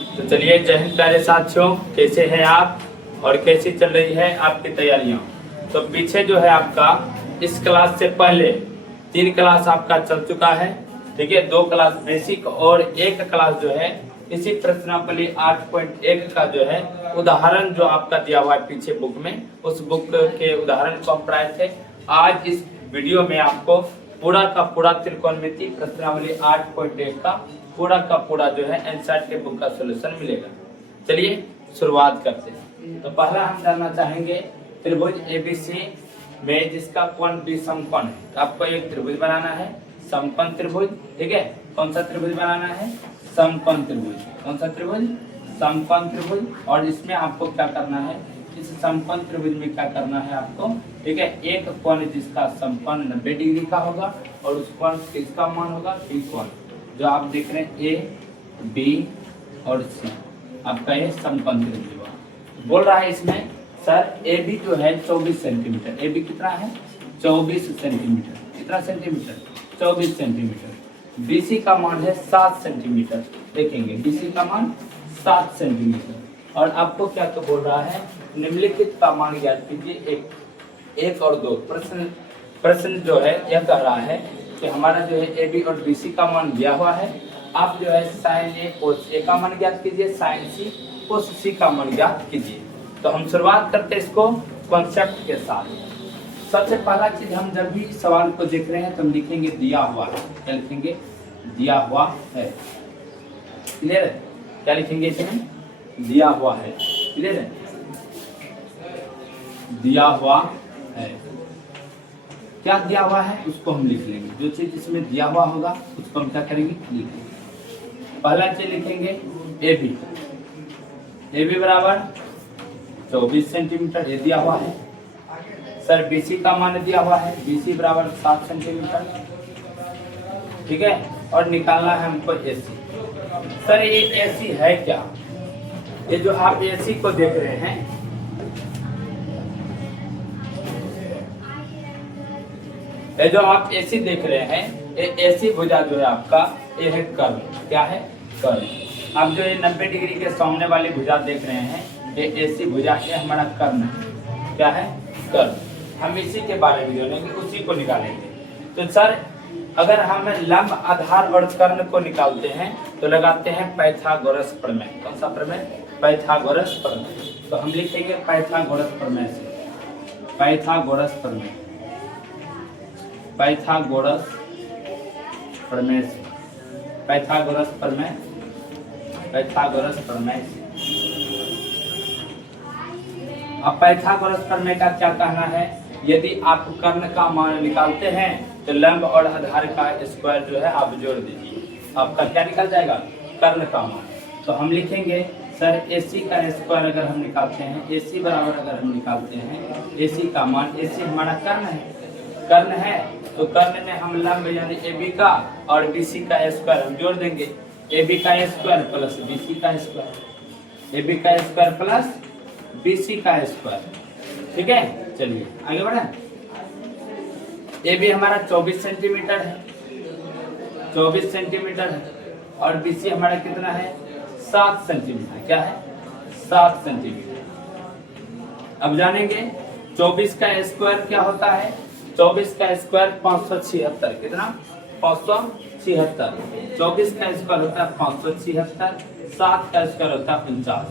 तो चलिए, जय हिंद प्यारे साथियों, कैसे हैं आप और कैसी चल रही है आपकी तैयारियां। तो पीछे जो है आपका इस क्लास से पहले 3 क्लास आपका चल चुका है, ठीक है। 2 क्लास बेसिक और 1 क्लास जो है इसी प्रश्नावली 8.1 का जो है उदाहरण जो आपका दिया हुआ है पीछे बुक में, उस बुक के उदाहरण को हम पढ़ाए थे। आज इस वीडियो में आपको पूरा का पूरा त्रिकोणमिति प्रश्नावली 8.1 का पूरा जो है एनसीईआरटी के बुक का सॉल्यूशन मिलेगा। चलिए शुरुआत करते हैं। तो पहला हम जानना चाहेंगे त्रिभुज एबीसी में जिसका कोण बी समकोण है। तो आपको एक त्रिभुज बनाना है, समकोण त्रिभुज, ठीक है। कौन सा त्रिभुज बनाना है? समकोण त्रिभुज। कौन सा त्रिभुज? समकोण त्रिभुज। और इसमें आपको क्या करना है? इस समकोण त्रिभुज में क्या करना है आपको, ठीक है। एक कोण जिसका समकोण 90 डिग्री का होगा और उस कोण किसका मान होगा? बी कोण, जो आप देख रहे हैं ए, बी और सी, आपका ये समकोण त्रिभुज बोल रहा है। इसमें सर ए बी जो है 24 सेंटीमीटर, ए बी कितना है? 24 सेंटीमीटर। कितना सेंटीमीटर? 24 सेंटीमीटर। बी सी का मान है 7 सेंटीमीटर। देखेंगे बी सी का मान 7 सेंटीमीटर। और आपको क्या तो बोल रहा है, निम्नलिखित का मान ज्ञात कीजिए। एक और 2 प्रश्न जो है यह कह रहा है कि हमारा जो है ए बी और बी सी का मान दिया हुआ है। आप जो है साइन ए कोस ए का मान ज्ञात कीजिए, साइन सी कोस सी का मान ज्ञात कीजिए। तो हम शुरुआत करते हैं इसको कॉन्सेप्ट के साथ। सबसे पहला चीज, हम जब भी सवाल को देख रहे हैं तो हम लिखेंगे दिया हुआ है। क्या लिखेंगे? दिया हुआ है। क्लियर है? क्या लिखेंगे इसमें? दिया हुआ है। क्लियर है? दिया हुआ है। क्या दिया हुआ है उसको हम लिख लेंगे। जो चीज इसमें दिया हुआ होगा उसको हम क्या करेंगे? लिखेंगे। पहला चीज लिखेंगे ए बी। ए बी बराबर 24 सेंटीमीटर, ये दिया हुआ है। सर बी सी का मान दिया हुआ है, बी सी बराबर 7 सेंटीमीटर, ठीक है। और निकालना है हमको ए सी। सर ये ए सी है क्या? ये जो आप ए सी को देख रहे हैं, ये जो आप एसी देख रहे हैं, ये एसी भुजा जो है आपका ये है कर्व। क्या है? कर्व। आप जो ये 90 डिग्री के सामने वाली भुजा देख रहे हैं, ये एसी भुजा ये हमारा कर्ण है। क्या है? कर्व। हम इसी के बारे में जानेंगे, उसी को निकालेंगे। तो सर अगर हम लंब, आधार और कर्ण को निकालते हैं तो लगाते हैं पाइथागोरस प्रमेय। कौन सा प्रमेय? पाइथागोरस प्रमेय। तो हम लिखेंगे पाइथागोरस प्रमेय से, पाइथागोरस प्रमेय, पाइथागोरस प्रमेय से, पाइथागोरस प्रमेय, पाइथागोरस प्रमेय से। अब पाइथागोरस प्रमेय का क्या कहना है? यदि आप कर्ण का मान निकालते हैं तो लंब और आधार का स्क्वायर जो है आप जोड़ दीजिए, आपका क्या निकल जाएगा? कर्ण का मान। तो हम लिखेंगे सर AC का स्क्वायर अगर हम निकालते हैं, AC बराबर अगर हम निकालते हैं AC का मान, AC हमारा कर्ण है, कर्ण है। तो कर्ण में हम लंब यानी AB का और BC का स्क्वायर हम जोड़ देंगे। AB का स्क्वायर प्लस BC का स्क्वायर, AB का स्क्वायर प्लस BC का स्क्वायर, ठीक है। चलिए आगे बढ़े। AB हमारा 24 सेंटीमीटर है, 24 सेंटीमीटर है। और BC हमारा कितना है? 7 सेंटीमीटर। क्या है? 7 सेंटीमीटर। अब जानेंगे 24 का स्क्वायर क्या होता है। 24 का स्क्वायर 576। कितना? 576। 24 का स्क्वायर होता है 576, 7 का स्क्वायर होता है 49।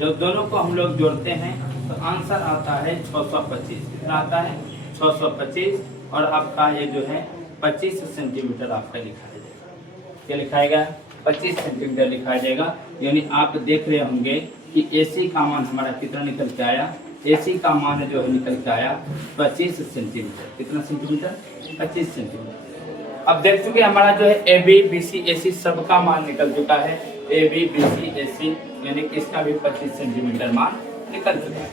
जब दोनों को हम लोग जोड़ते हैं तो आंसर आता है 625। कितना आता है? 625। और आपका ये जो है 25 सेंटीमीटर आपका लिखा जाएगा। क्या लिखाएगा? 25 सेंटीमीटर लिखा जाएगा। यानी आप देख रहे होंगे कि AC का मान हमारा कितना निकल के आया? AC का मान जो है निकल के आया 25 सेंटीमीटर। कितना सेंटीमीटर? 25 सेंटीमीटर। अब देख चुके हमारा जो है AB, BC, AC सबका मान निकल चुका है। AB, BC, AC यानी कि इसका भी 25 सेंटीमीटर मान निकल चुका है।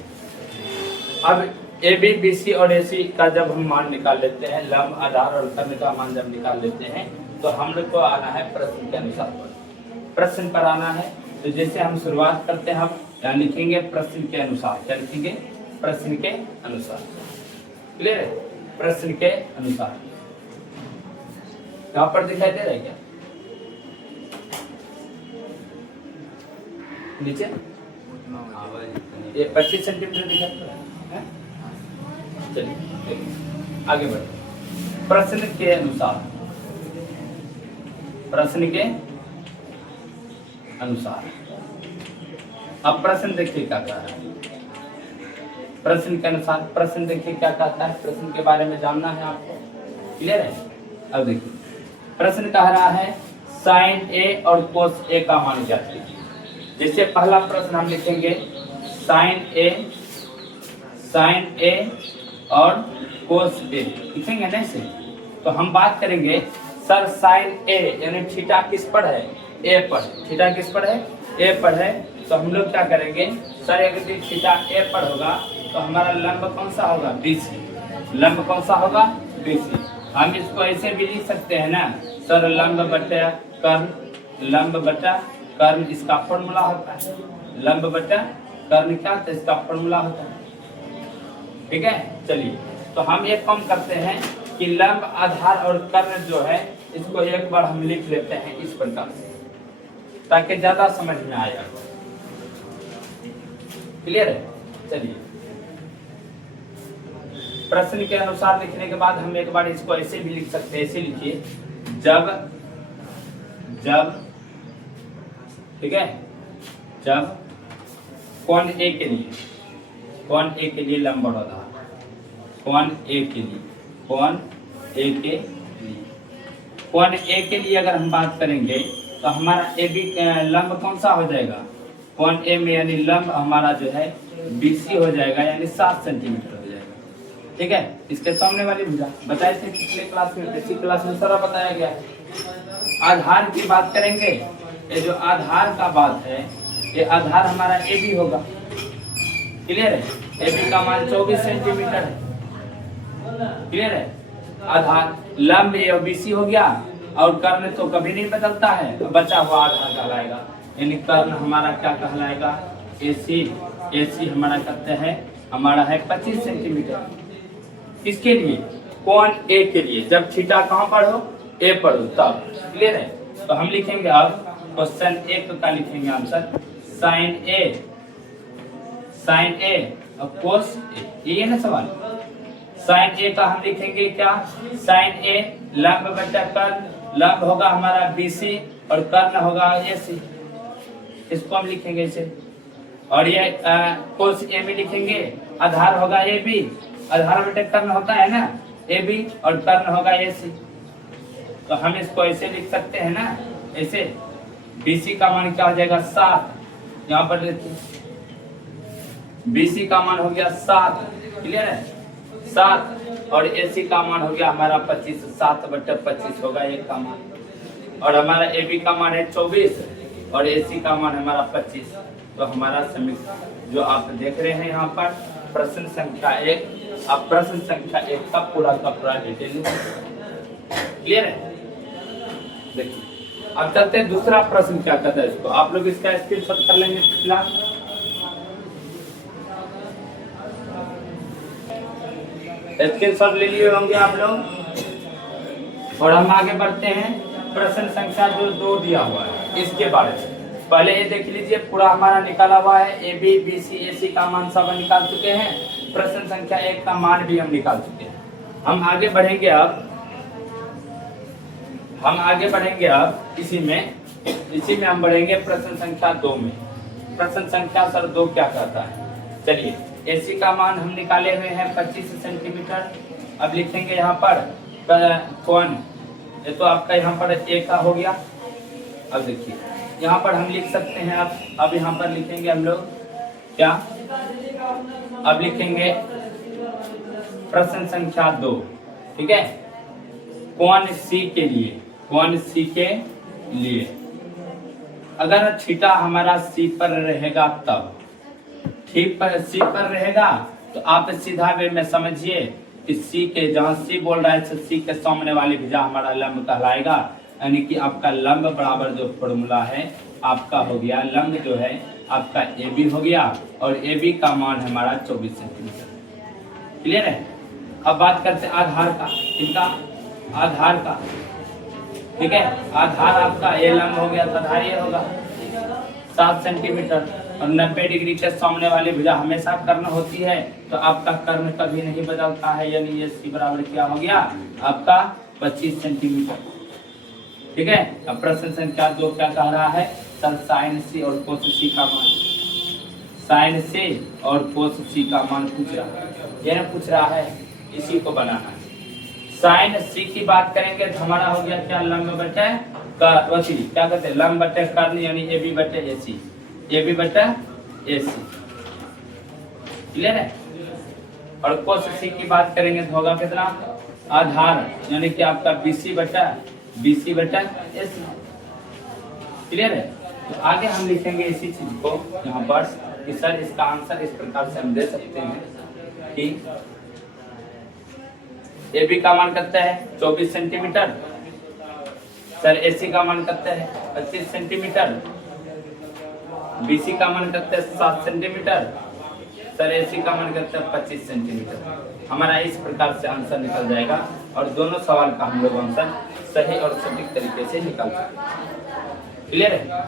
अब AB, BC और AC का जब हम मान निकाल लेते हैं, लंब, आधार और कर्ण का मान जब निकाल लेते हैं तो हम लोग को आना है प्रश्न के अनुसार। प्रश्न पर आना है। तो जैसे हम शुरुआत करते हैं, हम यहाँ लिखेंगे प्रश्न के अनुसार। क्या लिखेंगे? प्रश्न के अनुसार। क्लियर है? प्रश्न के अनुसार। यहाँ पर दिखाई दे रहा है क्या? नीचे ये 25 सेंटीमीटर दिखाता है। चलिए देखिए आगे बढ़ते। प्रश्न के अनुसार, प्रश्न के अनुसार अब प्रश्न देखिए क्या कह रहा है। प्रश्न के अनुसार, प्रश्न देखिए क्या कहता है, प्रश्न के बारे में जानना है आपको, क्लियर है। अब देखिए प्रश्न कह रहा है साइन ए और कोस ए का मान ज्ञात कीजिए। जैसे पहला प्रश्न हम लिखेंगे साइन ए और कोस ए लिखेंगे ना इसे। तो हम बात करेंगे सर साइन ए यानी थीटा किस पर है, ए पर। थीटा किस पर है, ए पर है। तो हम लोग क्या करेंगे सर, अगर थीटा ए पर होगा तो हमारा लंब कौन सा होगा, बीसी। लंब कौन सा होगा, बीसी। हम इसको ऐसे भी लिख सकते हैं ना सर, लंब बटा कर्ण, लंब बटा कर्ण इसका फॉर्मूला होता है। लंब बटा कर्ण क्या होता है, इसका फॉर्मूला होता है। ठीक है, चलिए तो हम एक काम करते हैं कि लंब, आधार और कर्ण जो है इसको एक बार हम लिख लेते हैं इस प्रकार से, ताकि ज्यादा समझ में आए। क्लियर है। चलिए प्रश्न के अनुसार लिखने के बाद हम एक बार इसको ऐसे भी लिख सकते हैं। ऐसे लिखिए जब ठीक है, जब कोण ए के लिए, कोण ए के लिए लंब और आधार, कोण ए के लिए, कोण ए के लिए, कोण ए के लिए अगर हम बात करेंगे तो हमारा ए बी लंब कौन सा हो जाएगा, कोण ए में यानी लंब हमारा जो है बीसी हो जाएगा, यानी 7 सेंटीमीटर हो जाएगा। ठीक है, इसके सामने वाली भुजा बताए थे पिछले क्लास में, पिछली क्लास में सारा बताया गया है। आधार की बात करेंगे, ये जो आधार का बात है, ये आधार हमारा ए बी होगा। क्लियर है, ए बी का मान 24 सेंटीमीटर है। क्लियर है, आधार लंब ए बीसी हो गया, और कर्ण तो कभी नहीं बदलता है, तो बचा हुआ आधार कहलाएगा। यानी कर्ण हमारा क्या कहलाएगा, एसी। एसी हमारा कहते हैं हमारा है 25 सेंटीमीटर। किसके लिए, कोण ए के लिए, जब थीटा कहाँ पर हो, ए पर हो तब। क्लियर है, तो हम लिखेंगे अब क्वेश्चन 1 का लिखेंगे आंसर साइन ए और कोस ए, ये ना सवाल। साइन ए का हम लिखेंगे क्या, साइन ए लंब बटा कर्ण, लंब होगा हमारा बीसी और कर्ण होगा एसी, इसको हम लिखेंगे इसे। और ये कोस ए में लिखेंगे, आधार होगा ए बी, आधार बटे कर्ण होता है ना ए बी, और कर्ण होगा एसी। तो हम इसको ऐसे लिख सकते हैं ना, ऐसे बीसी का मान क्या हो जाएगा 7, यहाँ पर देखिए बीसी का मान हो गया 7। क्लियर है, 7, और एसी का मान हो गया हमारा 25, 7/25 होगा एक का मान। और हमारा ए बी का मान है 24 और एसी का मान हमारा 25। तो हमारा समीकरण जो आप देख रहे हैं यहाँ पर प्रश्न संख्या 1, आप प्रश्न संख्या 1 का पूरा डिटेल। क्लियर है, देखिए अब चलते हैं दूसरा प्रश्न क्या कहता है इसको। आप लोग इसका स्क्रीनशॉट कर लेंगे फिलहाल। स्क्रीनशॉट ले लिए होंगे आप लोग। और हम आगे बढ़ते हैं प्रश्न संख्या जो 2 दिया हुआ है इसके बारे में। पहले ये देख लीजिए, पूरा हमारा निकाला हुआ है, ए बी बी सी ए सी का मान सब निकाल चुके हैं, प्रश्न संख्या 1 का मान भी हम निकाल चुके हैं। हम आगे बढ़ेंगे अब इसी में हम बढ़ेंगे प्रश्न संख्या 2 में। प्रश्न संख्या सर 2 क्या कहता है, चलिए एसी का मान हम निकाले हुए हैं 25 सेंटीमीटर। अब लिखेंगे यहाँ पर कोण, ये तो आपका यहाँ पर ए का हो गया। अब देखिए यहाँ पर हम लिख सकते हैं, अब यहाँ पर लिखेंगे हम लोग क्या, अब लिखेंगे प्रश्न संख्या 2। ठीक है, कोण सी के लिए, कोण सी के लिए अगर थीटा हमारा सी पर रहेगा, तब सी पर रहेगा तो आप सीधा वे में समझिए कि सी के, जहाँ सी बोल रहा है सी के सामने वाली भुजा हमारा लंब कहलाएगा। यानी कि आपका लंब बराबर जो फॉर्मूला है आपका हो गया, लंब जो है आपका ए बी हो गया, और ए बी का मान हमारा 24 सेंटीमीटर। क्लियर है, अब बात करते हैं आधार का, इनका आधार का। ठीक है, आधार आपका ए लंब हो गया तो आधार ये होगा। 7 सेंटीमीटर, और 90 डिग्री के सामने वाली भुजा हमेशा कर्ण होती है, तो आपका कर्ण कभी नहीं बदलता है, यानी ये सी बराबर क्या हो गया आपका 25 सेंटीमीटर। ठीक है। अब प्रश्न संख्या 2 क्या कह रहा है, सर साइन सी और कोस सी का मान, साइन सी और कोस सी का मान पूछ रहा है, ये ना पूछ रहा है, इसी को बनाना है। साइन सी की बात करेंगे तो हमारा हो गया क्या, लंब बटे क्या कहते हैं, लंब बटे कर्ण, यानी ए बी बटे ए सी, ए बी बटे ए सी, क्लियर है। और कोस सी की बात करेंगे तो होगा कितना, आधार, यानी कि आपका बीसी बटा ए सी, क्लियर है। तो आगे हम लिखेंगे इसी चीज को यहाँ पर कि सर इसका आंसर इस प्रकार से हम दे सकते हैं कि ए बी का मान कितना है 24 सेंटीमीटर, सर ए सी का मान कितना है 25 सेंटीमीटर, बी सी का मान कितना है 7 सेंटीमीटर, सर ए सी का मान कितना है 25 सेंटीमीटर। हमारा इस प्रकार से आंसर निकल जाएगा, और दोनों सवाल का हम लोग आंसर सही और सटीक तरीके से निकाल सकते हैं, क्लियर है।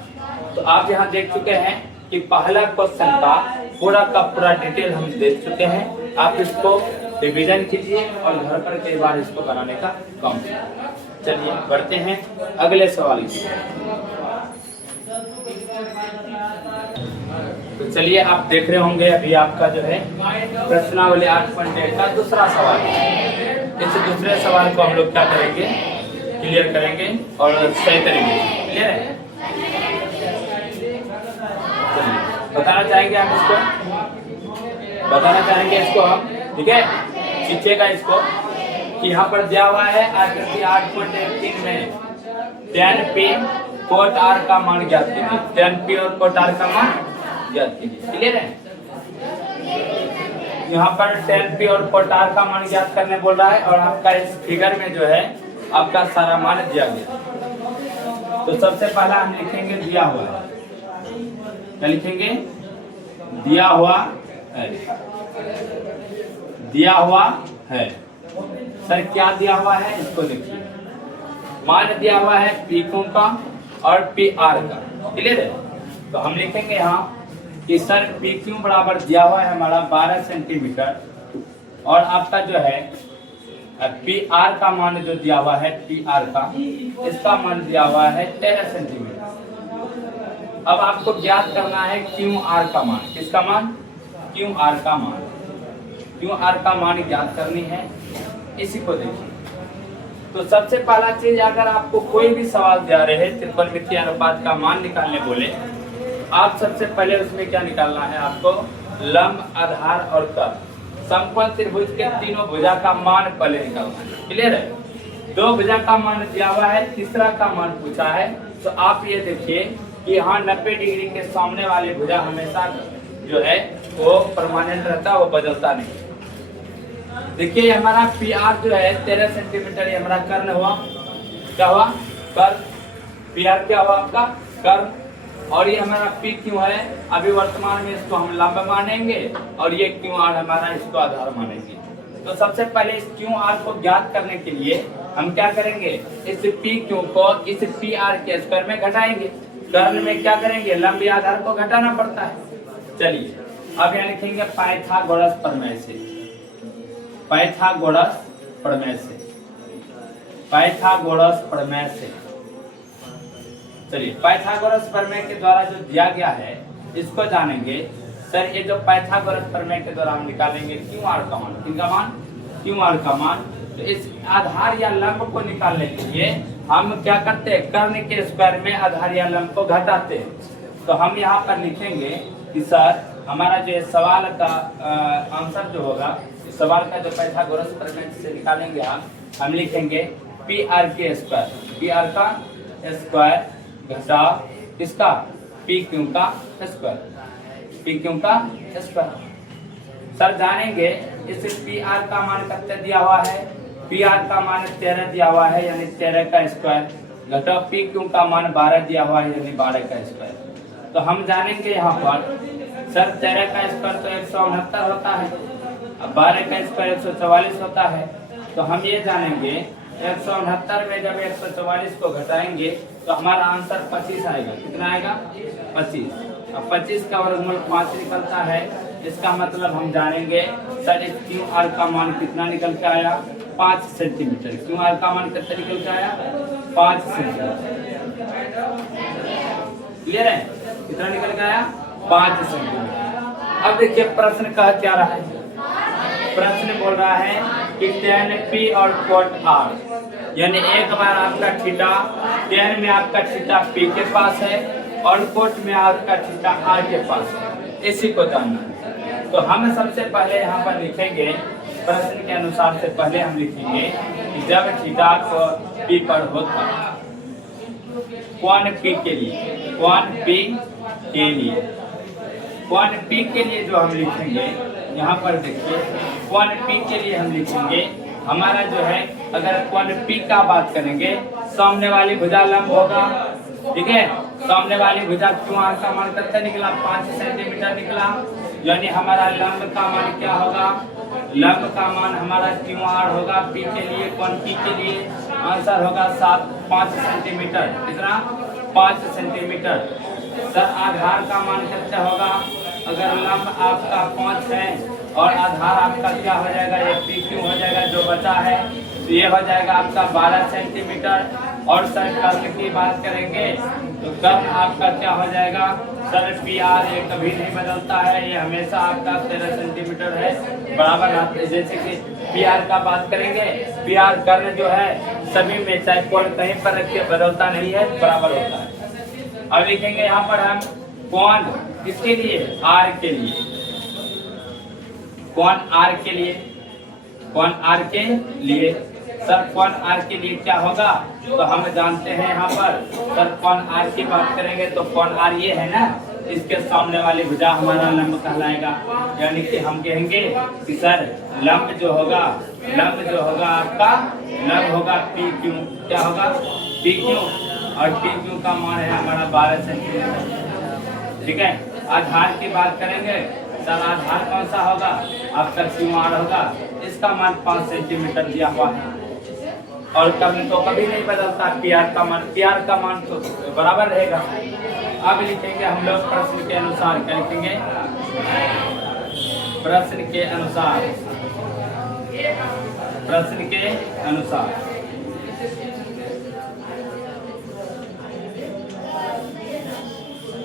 तो आप यहाँ देख चुके हैं कि पहला क्वेश्चन का पूरा डिटेल हम देख चुके हैं। आप इसको रिवीजन कीजिए और घर पर कई बार इसको बनाने का काम कीजिए। चलिए बढ़ते हैं अगले सवाल की। तो चलिए आप देख रहे होंगे अभी आपका जो है प्रश्नावली 8.1 का दूसरा सवाल है। इस दूसरे सवाल को हम लोग क्या करेंगे, क्लियर करेंगे और सही तरीके से, क्लियर है। बताना चाहेंगे हम इसको, बताना चाहेंगे इसको हम, ठीक है। खींचेगा इसको कि यहाँ पर दिया हुआ है आकृति 8.13 में tan p cot r का मान ज्ञात कीजिए, tan p और cot r का मान ज्ञात कीजिए, क्लियर है। यहाँ पर tan p और cot r का मान ज्ञात करने बोल रहा है, और आपका इस फिगर में जो है आपका सारा मान दिया गया। तो सबसे पहला हम लिखेंगे दिया हुआ है, क्या लिखेंगे, दिया हुआ है, दिया हुआ है। सर क्या दिया हुआ है इसको देखिए, मान दिया हुआ है पी क्यू का और पी आर का, क्लियर है। तो हम लिखेंगे यहाँ कि सर पी क्यू बराबर दिया हुआ है हमारा 12 सेंटीमीटर, और आपका जो है पी आर का मान जो दिया हुआ है, पी आर का इसका मान दिया हुआ है 13 सेंटीमीटर। अब आपको ज्ञात करना है क्यू आर का मान, किसका मान, क्यू आर का मान, क्यू आर का मान ज्ञात करनी है, इसी को देखिए। तो सबसे पहला चीज, अगर आपको कोई भी सवाल दिया रहे त्रिकोणमितीय अनुपात का मान निकालने बोले, आप सबसे पहले उसमें क्या निकालना है, आपको लंब, आधार और कर्ण, समकोण त्रिभुज के तीनों भुजा का मान पहले निकालना है, क्लियर है। दो भुजा का मान दिया हुआ है, तीसरा का मान पूछा है। तो आप ये देखिए कि यहाँ 90 डिग्री के सामने वाली भुजा हमेशा जो है वो परमानेंट रहता है, वो बदलता नहीं। देखिए हमारा पी आर जो है 13 सेंटीमीटर, ये हमारा कर्ण हुआ, क्या हुआ, कर्ण। पी आर क्या हुआ आपका, कर्ण। और ये हमारा पी क्यू है, अभी वर्तमान में इसको हम लंब मानेंगे, और ये क्यू आर हमारा इसको आधार मानेंगे। तो सबसे पहले इस क्यू आर को ज्ञात करने के लिए हम क्या करेंगे, इस पी क्यू को इस पी आर के स्क्वायर में घटाएंगे। कर्ण में क्या करेंगे, लंब या आधार को घटाना पड़ता है। चलिए अब यहाँ लिखेंगे पाइथागोरस प्रमेय से, पाइथागोरस प्रमेय से, पाइथागोरस प्रमेय से। चलिए पाइथागोरस प्रमेय के द्वारा जो दिया गया है इसको जानेंगे। सर ये जो पाइथागोरस प्रमेय के द्वारा हम निकालेंगे क्यू आर का मान, किनका मान, क्यू आर का मान। तो इस आधार या लंब को निकालने के लिए हम क्या करते हैं, कर्ण के स्क्वायर में आधार या लंब को घटाते हैं। तो हम यहाँ पर लिखेंगे कि सर हमारा जो सवाल का आंसर जो होगा, सवाल का जो पाइथागोरस प्रमेय से निकालेंगे हम लिखेंगे पी आर के स्क्वायर, पी आर का स्क्वायर घटा इसका पी क्यू का स्क्वायर, पी क्यू का स्क्वायर। सर जानेंगे इस पी आर का मान कितना दिया हुआ है, पी आर का मान 13 दिया हुआ है, यानी 13 का स्क्वायर घटा पी क्यू का मान 12 दिया हुआ है, यानी 12 का स्क्वायर। तो हम जानेंगे यहाँ पर सर 13 का स्क्वायर तो 169 होता है, अब 12 का स्क्वायर 144 होता है। तो हम ये जानेंगे 169 में जब 144 को घटाएंगे तो हमारा आंसर 25 आएगा। कितना आएगा? 25। अब 25 का वर्गमूल 5 निकलता है, इसका मतलब हम जानेंगे सर इस क्यू आर का मान कितना निकल के आया? 5 सेंटीमीटर। क्यू आर का मान कितना निकल के आया? 5 सेंटीमीटर। क्लियर है? कितना निकल के आया? 5 सेंटीमीटर। अब देखिए प्रश्न कह क्या रहा है। प्रश्न बोल रहा है कि tan P और cot R, यानी एक बार आपका थीटा tan में आपका थीटा P के पास है और cot में आपका थीटा R के पास है, इसी को जानना है। तो हम सबसे पहले यहाँ पर लिखेंगे, प्रश्न के अनुसार से पहले हम लिखेंगे कि जब थीटा को P पर होता, कोण P के लिए, कोण P के लिए, कोण P के लिए जो हम लिखेंगे यहाँ पर देखिए, कोण P के लिए हम लिखेंगे हमारा जो है, अगर कोण P का बात करेंगे, सामने वाली भुजा लंब होगा, ठीक है। सामने वाली भुजा क्यों आर का मान कितना निकला? 5 सेंटीमीटर निकला, यानी हमारा लंब का मान क्या होगा? लंब का मान हमारा क्यू आर होगा P के लिए, कोण P के लिए आंसर होगा 5 सेंटीमीटर। कितना? 5 सेंटीमीटर। सर आधार का मान कितना होगा? अगर लंब आपका 5 है और आधार आपका क्या हो जाएगा? ये पी क्यू हो जाएगा जो बचा है, तो ये हो जाएगा आपका 12 सेंटीमीटर। और सर कर्ण की बात करेंगे तो कर्ण आपका क्या हो जाएगा? सर पी आर ये कभी नहीं बदलता है, ये हमेशा आपका 13 सेंटीमीटर है, बराबर रहता है। जैसे कि पी आर का बात करेंगे, पी आर कर्ण जो है सभी में चाहे कोण कहीं पर रखिए बदलता नहीं है, बराबर होता है। अब लिखेंगे यहाँ पर हम कोण किसके लिए? आर के लिए, कोण आर के लिए, कोण आर के लिए। सर कोण आर के लिए क्या होगा? तो हम जानते हैं यहाँ पर सर कोण आर की बात करेंगे तो कोण आर ये है ना, इसके सामने वाली भुजा हमारा लंब कहलाएगा, यानी कि हम कहेंगे कि सर लंब जो होगा, लंब जो होगा आपका लंब होगा पी क्यू। क्या होगा? पी क्यू, और पी क्यू का मान है हमारा 12 सेंटीमीटर, ठीक है। आधार की बात करेंगे, सर आधार कौन सा होगा? आपका क्यू आर होगा, इसका मान 5 सेंटीमीटर दिया हुआ है, और कभी तो कभी नहीं बदलता। पी आर का मान तो बराबर रहेगा। अब लिखेंगे हम लोग प्रश्न के अनुसार, क्या लिखेंगे? प्रश्न के अनुसार, प्रश्न के अनुसार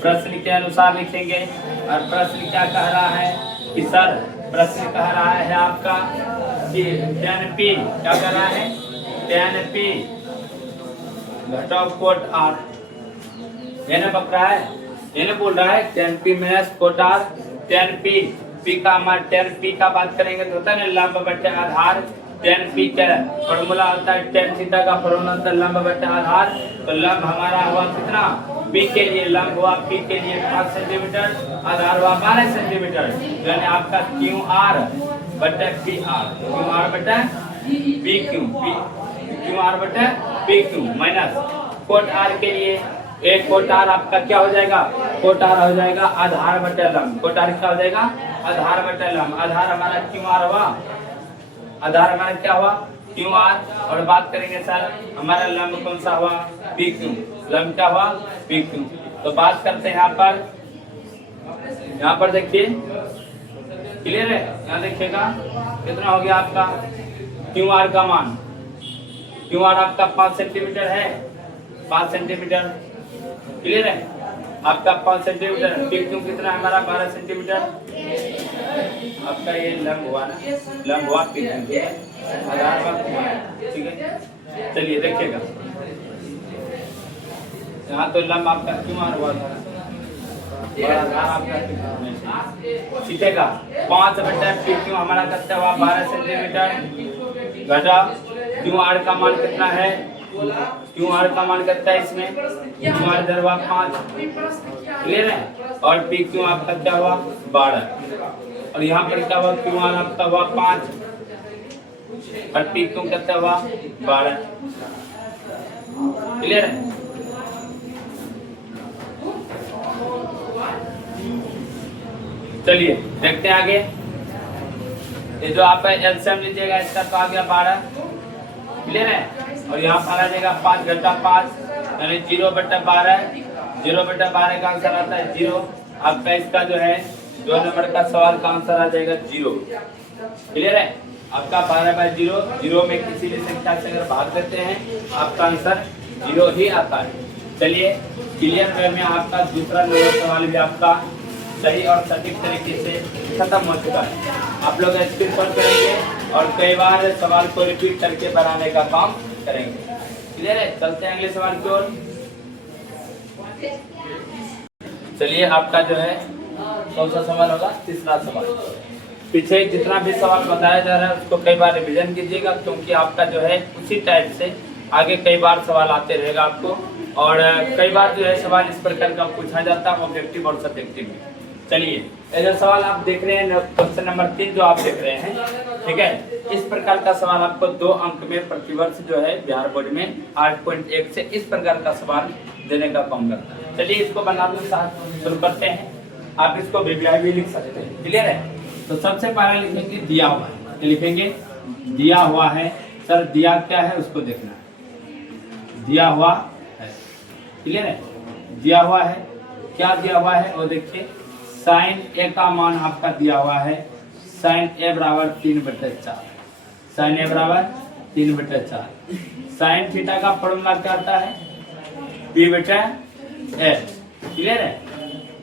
प्रश्न के अनुसार लिखेंगे। और प्रश्न क्या कह रहा है कि सर प्रश्न कह रहा है आपका कि tan P क्या कह रहा है? tan P घटाओ cot R, ये ना बक रहा है, ये ना बोल रहा है tan P minus cot R। tan P का मान, tan P का बात करेंगे तो होता है ना लंब बटे आधार। tan P का फॉर्मूला होता है, tan थीटा का फॉर्मूला होता है लंब बटे आधार। तो लंब हमारा हुआ कितना? P के लिए लंब हुआ P के लिए 5 सेंटीमीटर, आधार हुआ 12 सेंटीमीटर, यानी आपका क्यू आर बटे पी आर, क्यू आर बटे पी क्यू, क्यू आर बटे P Q minus quote R के लिए एक कोट आर आपका क्या हो जाएगा? कोट आर हो जाएगा आधार बटे लंब। कोट आर क्या हो जाएगा? आधार बटे लंब। आधार हमारा क्यू आर हुआ, आधार हमारा क्या हुआ? Q R. और बात करेंगे सर हमारा लंब कौन सा हुआ? P Q. लंब क्या हुआ? P Q. तो बात करते हैं यहाँ पर देखिए, क्लियर है? यहाँ देखिएगा कितना हो गया आपका क्यू आर का मान। क्यू आर आपका 5 सेंटीमीटर है, 5 सेंटीमीटर, क्लियर है? आपका 5 सेंटीमीटर। पी क्यू कितना हमारा? 12 सेंटीमीटर। आपका ये लंब हुआ ना, लंब हुआ पी क्यू, आधार हुआ, ठीक है। चलिए देखिएगा, यहाँ तो लंब आपका क्यू आर हुआ था और आधार आपका सीखेगा 5 बटे पी क्यू हमारा कितना हुआ? 12 सेंटीमीटर घटा क्यू आर का मान कितना है? क्यू आर का मान कितना है इसमें? क्यू आर इधर हुआ 5, क्लियर है? और पी क्यू आपका क्या हुआ? 12। और यहाँ पर क्या हुआ? क्यू आर आपका हुआ 5 और पी क्यू कितना हुआ? 12, क्लियर है? चलिए देखते हैं आगे। ये जो आप एलसीएम लीजिएगा इसका तो आ गया 12, क्लियर है? और यहाँ पर आ जाएगा 5 घटा 5, यानी 0/12, 0/12 का आंसर आता है 0। आपका इसका जो है 2 नंबर का सवाल का आंसर आ जाएगा 0। क्लियर है? आपका 12/0, 0 में किसी भी संख्या से अगर भाग देते हैं आपका आंसर 0 ही आता है। चलिए क्लियर वे में आपका दूसरा नंबर सवाल भी आपका सही और सटीक तरीके से खत्म हो चुका है। आप लोग स्क्रीन पर करेंगे और कई बार सवाल को रिपीट करके बनाने का काम करेंगे। क्लियर है? चलते हैं अगले सवाल की ओर। चलिए आपका जो है कौन सा सवाल होगा? तीसरा सवाल। पीछे जितना भी सवाल बताया जा रहा है उसको कई बार रिवीजन कीजिएगा, क्योंकि आपका जो है उसी टाइप से आगे कई बार सवाल आते रहेगा आपको। और कई बार जो है सवाल इस प्रकार का पूछा जाता है ऑब्जेक्टिव और सब्जेक्टिव में। चलिए इधर सवाल आप देख रहे हैं, क्वेश्चन नंबर 3 जो आप देख रहे हैं, ठीक है। इस प्रकार का सवाल आपको 2 अंक में प्रतिवर्ष जो है बिहार बोर्ड में 8.1 से इस प्रकार का सवाल देने का काम करता है। चलिए इसको बनाने के साथ शुरू करते हैं। आप इसको भी लिख सकते हैं। क्लियर है? तो सबसे पहले लिखेंगे दिया हुआ है। लिखेंगे दिया हुआ है। सर दिया क्या है उसको देखना है। दिया हुआ है। क्लियर है? दिया हुआ है। क्या दिया हुआ है वो देखिए। साइन ए का मान आपका दिया हुआ है साइन ए बराबर 3/4। साइन ए बराबर 3/4। साइन थीटा का फॉर्मूला क्या आता है? P/S। क्लियर है?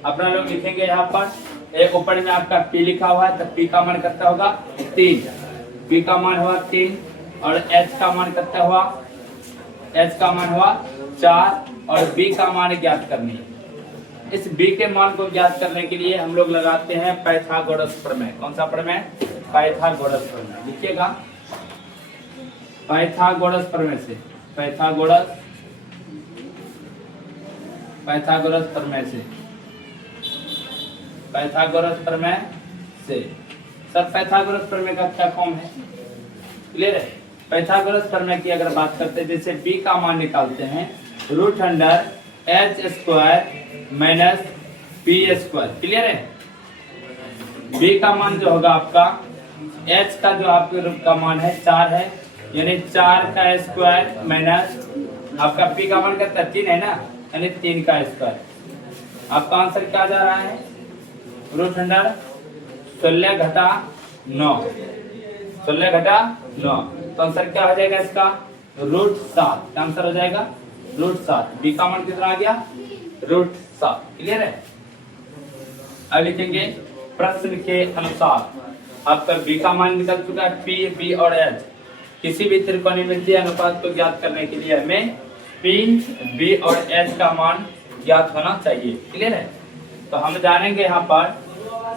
अपना लोग लिखेंगे यहाँ पर एक ऊपर में आपका P लिखा हुआ है, तो P का मान कितना होगा? 3। P का मान हुआ 3 और H का मान कितना हुआ? H का मान हुआ 4 और B का मान ज्ञात करनी है। इस B के मान को ज्ञात करने के लिए हम लोग लगाते हैं पाइथागोरस प्रमेय। कौन सा प्रमेय? पाइथागोरस प्रमेय। लिखिएगा पाइथागोरस प्रमेय से। पाइथागोरस प्रमेय से। पाइथागोरस प्रमेय से। सर पाइथागोरस प्रमेय का क्या काम है? क्लियर है? पाइथागोरस प्रमेय की अगर बात करते हैं, जैसे B का मान निकालते हैं √h² माइनस p²। क्लियर है? B का मान जो होगा आपका h का जो आपके रूप का मान है 4 है, यानी 4 का स्क्वायर माइनस आपका p का मान कितना 3 है ना, यानी 3 का स्क्वायर। आपका आंसर क्या जा रहा है? √16 घटा 9। 16 घटा 9 तो आंसर क्या हो जाएगा इसका? √7। आंसर हो जाएगा √7। B का मान कितना आ गया? √7। क्लियर है? अब लिखेंगे प्रश्न के अनुसार आपका B का मान निकल चुका है। P, B और H किसी भी त्रिकोणमितीय अनुपात को ज्ञात करने के लिए हमें P, B और H का मान ज्ञात होना चाहिए। क्लियर है? तो हम जानेंगे यहाँ पर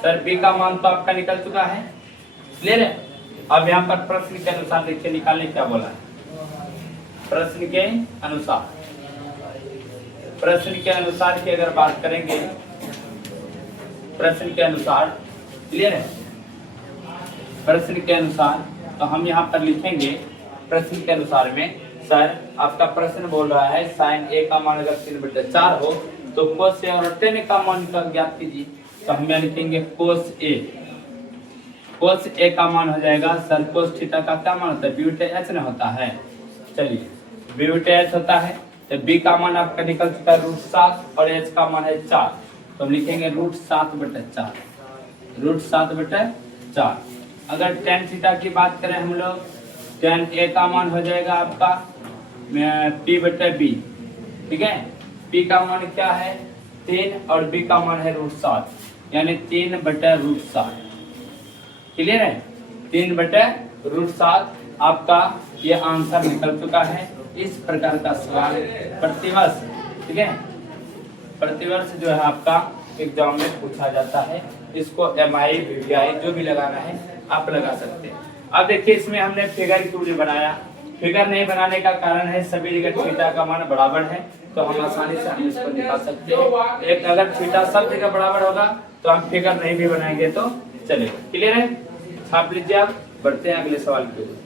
सर B का मान तो आपका निकल चुका है। क्लियर है? अब यहाँ पर प्रश्न के अनुसार देखिए निकालने क्या बोला है। प्रश्न के अनुसार की अगर बात करेंगे, प्रश्न के अनुसार, क्लियर है? प्रश्न के अनुसार तो हम यहाँ पर लिखेंगे प्रश्न के अनुसार में सर आपका प्रश्न बोल रहा है साइन ए का मान अगर 3/4 हो तो कोस ए और टेन का मान ज्ञात कीजिए। तो हम यहाँ लिखेंगे कोस ए। कोस ए का मान हो जाएगा सर कोस थीटा का क्या मान होता है? B/H न होता है। चलिए B/H होता है तो B का मान आपका निकल चुका है √7 और H का मान है 4। तो हम लिखेंगे √7/4। √7/4। अगर tan थीटा की बात करें हम लोग, tan A का मान हो जाएगा आपका P/B। ठीक है? P का मान क्या है? 3 और B का मान है √7, यानी 3/√7। क्लियर है? 3/√7 आपका ये आंसर निकल चुका है। इस प्रकार का सवाल प्रतिवर्ष, ठीक है, प्रतिवर्ष जो है आपका एग्जाम में पूछा जाता है। इसको MI, VVI जो भी लगाना है आप लगा सकते हैं। अब देखिए इसमें हमने फिगर क्यों नहीं बनाया? फिगर नहीं बनाने का कारण है सभी जगह थीटा का मान बराबर है, तो हम आसानी से हम इसको निकाल सकते हैं। एक अगर थीटा सब जगह बराबर होगा तो हम फिगर नहीं भी बनाएंगे तो चलेगा। क्लियर है? छाप लीजिए आप। बढ़ते हैं अगले सवाल की ओर।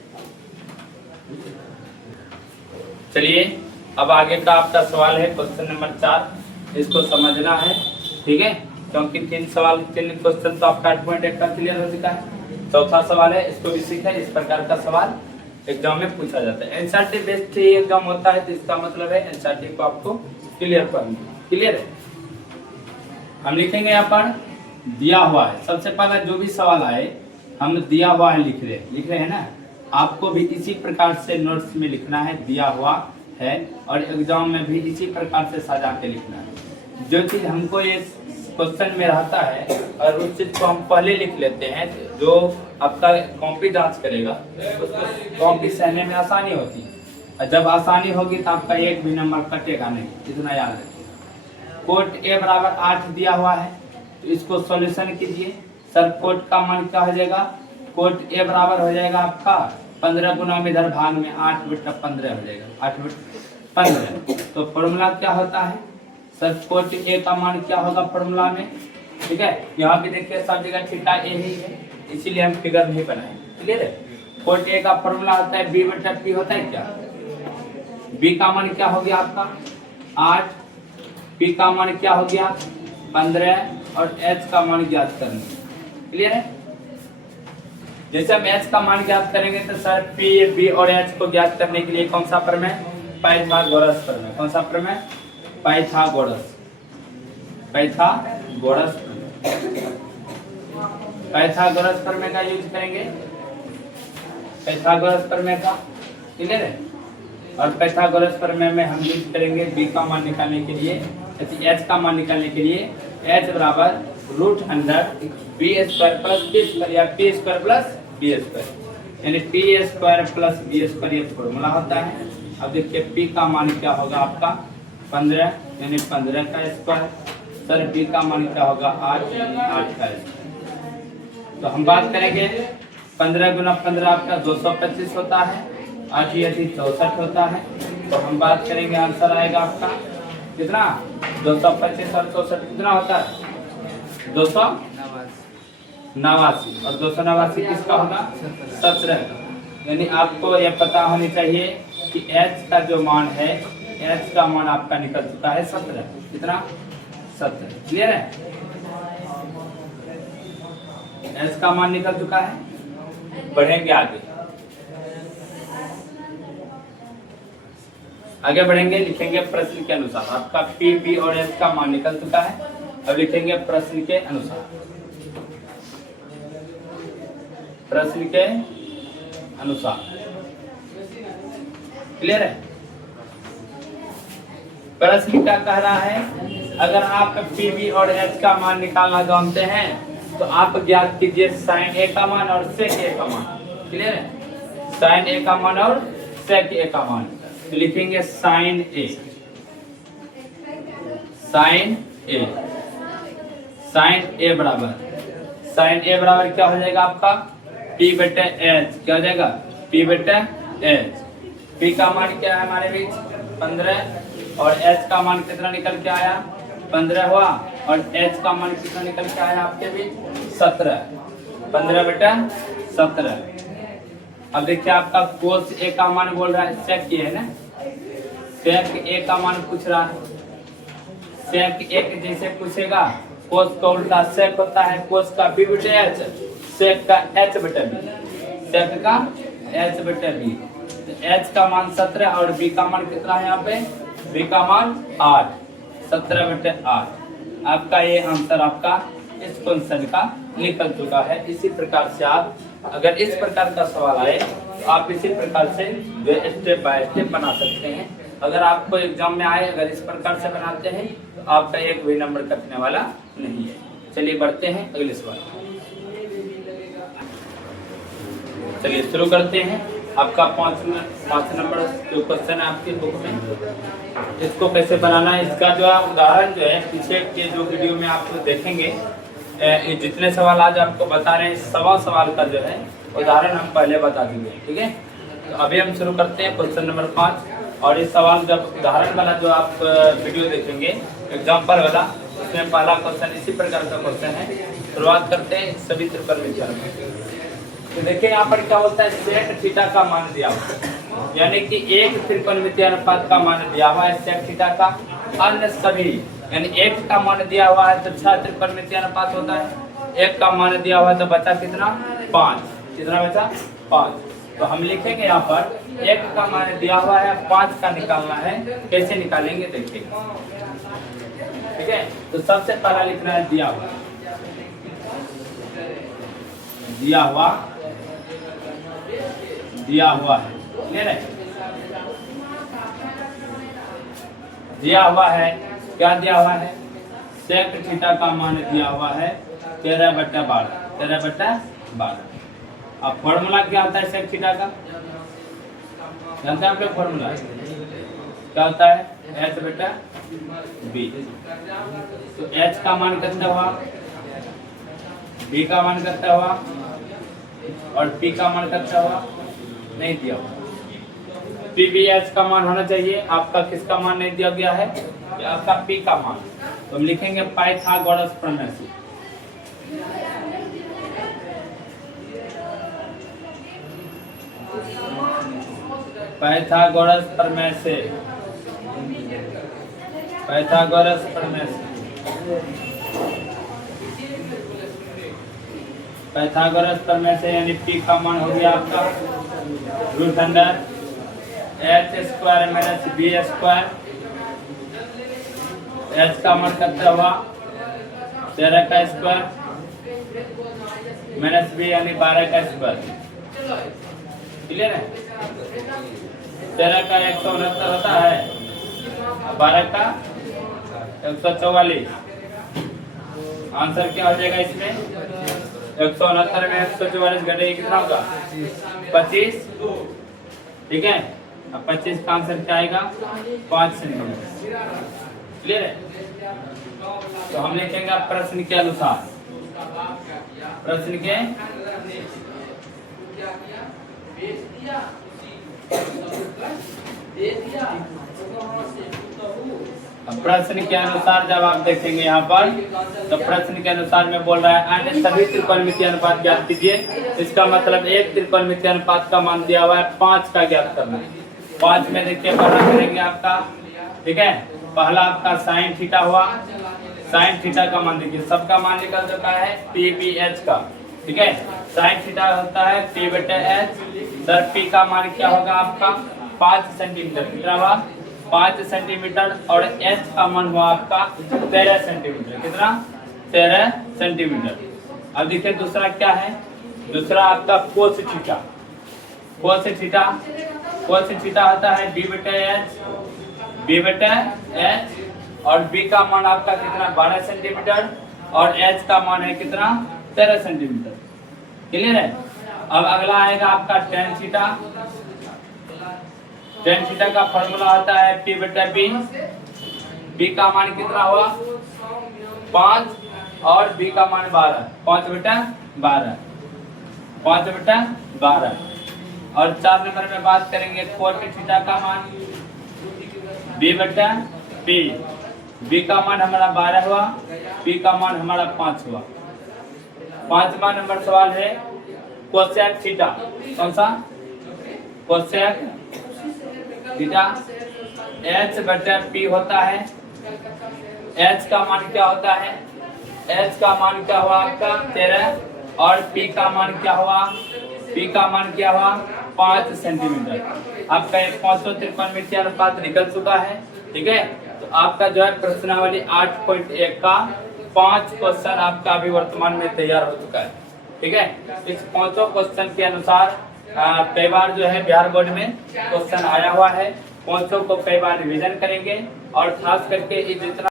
चलिए अब आगे का आपका सवाल है क्वेश्चन नंबर 4। इसको समझना है, ठीक है, क्योंकि 3 क्वेश्चन तो आपका 8.1 का क्लियर हो चुका है। चौथा सवाल है, इसको भी सीखा इस प्रकार का सवाल एग्जाम में पूछा जाता है। एनसीईआरटी बेस्ड एग्जाम होता है, तो इसका मतलब है एनसीईआरटी को आपको क्लियर करना। क्लियर है? हम लिखेंगे यहाँ पर दिया हुआ है। सबसे पहला जो भी सवाल आए हम दिया हुआ है लिख रहे हैं ना। आपको भी इसी प्रकार से नोट्स में लिखना है, दिया हुआ है, और एग्जाम में भी इसी प्रकार से सजा के लिखना है। जो चीज़ हमको ये क्वेश्चन में रहता है और उस चीज़ को हम पहले लिख लेते हैं, जो आपका कॉपी जांच करेगा उसको कॉपी सहने में आसानी होती है, और जब आसानी होगी तो आपका एक भी नंबर कटेगा नहीं, इतना याद रखिए। कोट ए बराबर 8 दिया हुआ है, तो इसको सॉल्यूशन कीजिए। सर कोट का मान क्या हो जाएगा? कोट ए बराबर हो जाएगा आपका 15 गुना में इधर भाग में 8/15 हो जाएगा, 8/15। तो फॉर्मूला क्या होता है? सर कोट ए का मान क्या होगा फॉर्मूला में? ठीक है, यहाँ पे देखिए सब जगह थीटा ए ही है, इसीलिए हम फिगर नहीं बनाए। क्लियर है? कोट ए का फॉर्मूला होता है b/p होता है क्या? b का मान क्या हो गया आपका 8, p का मान क्या हो गया 15, और h का मान ज्ञात करना। क्लियर है? जैसे हम h का मान ज्ञात करेंगे तो सर p, b और h को ज्ञात करने के लिए कौन सा प्रमेय? पाइथागोरस प्रमेय। कौन सा प्रमेय? पाइथागोरस प्रमेय का यूज करेंगे, पाइथागोरस प्रमेय का। क्लियर है? और पाइथागोरस प्रमेय में हम यूज करेंगे b का मान निकालने के लिए, h का मान निकालने के लिए h बराबर √100 b² प्लस p² या p² प्लस b², यानी p² प्लस b² ये फॉर्मूला होता है। अब देखिए p का मान क्या होगा आपका 15, यानी 15 का स्क्वायर। सर b का मान क्या होगा 8, यानी 8 का स्क्वायर। तो हम बात करेंगे 15 गुना 15 आपका 225 होता है, 8 यानी 64 होता है। तो हम बात करेंगे आंसर आएगा आपका कितना? 225 और 64 कितना होता है? 289, और 289 किसका होगा? 17 का। यानी आपको यह पता होनी चाहिए कि h का जो मान है, h का मान आपका निकल चुका है 17। कितना? 17। क्लियर है? h का मान निकल चुका है। बढ़ेंगे आगे बढ़ेंगे, लिखेंगे प्रश्न के अनुसार। आपका p, b और h का मान निकल चुका है। अब लिखेंगे प्रश्न के अनुसार। क्लियर है? प्रश्न क्या कह रहा है? अगर आप p, b और h का मान निकालना जानते हैं तो आप ज्ञात कीजिए sin a का मान और sec a का मान। क्लियर है? sin a का मान और sec a का मान। तो लिखेंगे sin a बराबर क्या हो जाएगा आपका p/h। क्या हो जाएगा? p/h। p का मान क्या है हमारे बीच 15, और h का मान कितना निकल के आया 15 हुआ, और h का मान कितना निकल के आया आपके बीच 17। 15/17। अब देखिए आपका cos a का मान बोल रहा है, sec a है ना, sec a का मान पूछ रहा है। sec a जैसे पूछेगा, cos का उल्टा sec होता है, cos का b/h, sec का h/b, sec का h/b। h का मान 17 और b का मान कितना है यहाँ पे? b का मान 8, 17/8। आपका ये आंसर आपका इस क्वेश्चन का निकल चुका है। इसी प्रकार से आप अगर इस प्रकार का सवाल आए तो आप इसी प्रकार से स्टेप बाय स्टेप बना सकते हैं। अगर आपको एग्जाम में आए, अगर इस प्रकार से बनाते हैं तो आपका एक भी नंबर कटने वाला नहीं है। चलिए बढ़ते हैं अगले सवाल। चलिए शुरू करते हैं। आपका 5 नंबर जो क्वेश्चन है आपकी बुक में, इसको कैसे बनाना है, इसका जो उदाहरण जो है पीछे के जो वीडियो में आप देखेंगे, जितने सवाल आज आपको बता रहे हैं, 1.25 सवाल का जो है उदाहरण हम पहले बता देंगे। ठीक है, तो अभी हम शुरू करते हैं क्वेश्चन नंबर 5। और इस सवाल जब उदाहरण वाला जो आप वीडियो देखेंगे एग्जाम्पल वाला, उसमें पहला क्वेश्चन इसी प्रकार का क्वेश्चन है। शुरुआत करते हैं सभी त्रिकोणमितियों। तो देखिए यहाँ पर क्या होता है, सेक थीटा का मान दिया हुआ, यानी कि एक त्रिकोणमितीय अनुपात का मान दिया हुआ है सेक थीटा का। अन्य सभी यानी एक का मान दिया हुआ है तो 6 त्रिकोणमितीय अनुपात होता है। एक का मान दिया हुआ है तो बचा कितना 5, कितना बचा 5। तो हम लिखेंगे यहाँ पर 1 का मान दिया हुआ है, 5 का निकालना है। कैसे निकालेंगे देखिए, ठीक है। तो सबसे पहला लिखना है दिया हुआ, दिया हुआ, दिया हुआ है, क्लियर है। दिया हुआ है, क्या दिया हुआ है, सेक थीटा का मान दिया हुआ है 13/12, 13/12। अब फॉर्मूला क्या होता है सेक थीटा का, जानते हैं आप लोग फॉर्मूला क्या होता है, h/b। तो h का मान कितना हुआ, b का मान कितना हुआ और p का मान कितना हुआ, नहीं दिया हुआ। PBH का मान होना चाहिए, आपका किसका मान नहीं दिया गया है, आपका P का मान। तो हम लिखेंगे पाइथागोरस प्रमेय से, पाइथागोरस प्रमेय से, पाइथागोरस प्रमेय से, पाइथागोरस प्रमेय से, यानी P का मान हो गया आपका √h² - b²। h का मान कितना हुआ 13 का स्क्वायर -b यानी 12 का स्क्वायर, क्लियर है। 13 का 169 होता है, 12 का 144। आंसर क्या हो जाएगा इसमें, 169 में 144 घटेगा कितना होगा 25, ठीक है। अब 25 का आंसर क्या आएगा 5 सेंटीमीटर, क्लियर है। तो हम लिखेंगे प्रश्न के अनुसार, प्रश्न के प्रश्न के अनुसार जब आप देखेंगे यहाँ पर, तो प्रश्न के अनुसार में बोल रहा है अन्य सभी त्रिकोणमितीय अनुपात ज्ञात कीजिए। इसका मतलब एक त्रिकोणमितीय अनुपात का मान दिया हुआ है 5 का ज्ञात करना है। 5 में देखिए पहला करेंगे आपका, ठीक है। पहला आपका साइन थीटा हुआ, साइन थीटा का मान देखिए, सबका मान निकल चुका है PBH का, ठीक है। साइन थीटा होता है P/h, सर P का मान क्या होगा आपका 5 सेंटीमीटर, कितना हुआ 5 सेंटीमीटर, और h का मान हुआ आपका 13 सेंटीमीटर, कितना 13 सेंटीमीटर। अब देखिए दूसरा क्या है, दूसरा आपका cos theta, cos theta, cos theta होता है B/h, B/h, और B का मान आपका कितना 12 सेंटीमीटर, और h का मान है कितना 13 सेंटीमीटर, क्लियर है। अब अगला आएगा आपका टेन थीटा। टेन थीटा का फॉर्मूला होता है P/b, B का मान कितना हुआ 5 और B का मान 12, 5/12, 5/12। और 4 नंबर में बात करेंगे कोट थीटा का मान B/p, B का मान हमारा 12 हुआ, P का मान हमारा 5 हुआ। 5वां नंबर सवाल है कोसेक थीटा, कौन सा कोसेक थीटा, h/p होता है, h का मान क्या होता है, h का मान क्या हुआ आपका 13, और p का मान क्या हुआ, p का मान क्या हुआ 5 सेंटीमीटर। आपका एक 500 त्रिकोणमितीय अनुपात निकल चुका है, ठीक है। तो आपका जो है प्रश्नावली 8.1 का 5 क्वेश्चन आपका अभी वर्तमान में तैयार हो चुका है, ठीक है। इस 5 क्वेश्चन के अनुसार कई बार जो है बिहार बोर्ड में क्वेश्चन आया हुआ है, 5 को कई बार रिवीजन करेंगे, और खास करके जितना